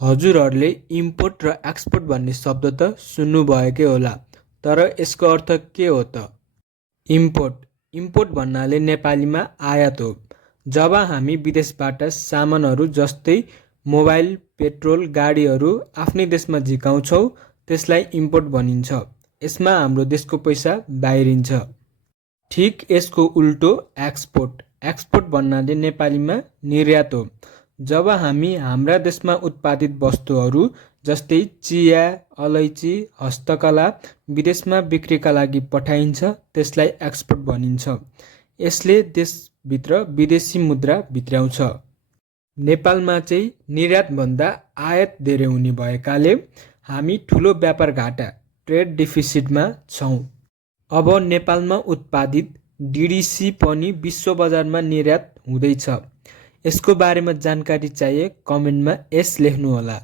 हजुरहरूले इम्पोर्ट र एक्सपोर्ट भन्ने शब्द त सुन्नुभएकै होला, तर यसको अर्थ के हो त? इम्पोर्ट भन्नाले नेपालीमा आयात हो। जब हामी विदेशबाट सामानहरू जस्तै मोबाइल, पेट्रोल, गाडीहरू आफ्नै देशमा झिकाउँछौँ, त्यसलाई इम्पोर्ट भनिन्छ। यसमा हाम्रो देशको पैसा बाहिरिन्छ। ठिक यसको उल्टो एक्सपोर्ट भन्नाले नेपालीमा निर्यात हो। जब हामी हाम्रा देशमा उत्पादित वस्तुहरू जस्तै चिया, अलैँची, हस्तकला विदेशमा बिक्रीका लागि पठाइन्छ, त्यसलाई एक्सपोर्ट भनिन्छ। यसले देशभित्र विदेशी मुद्रा भित्र्याउँछ। नेपालमा चाहिँ निर्यातभन्दा आयात धेरै हुने भएकाले हामी ठुलो व्यापार घाटा ट्रेड डिफिसिटमा छौँ। अब नेपालमा उत्पादित डिडिसी पनि विश्व बजारमा निर्यात हुँदैछ। यसको बारेमा जानकारी चाहिए कमेन्टमा एस लेख्नुहोला।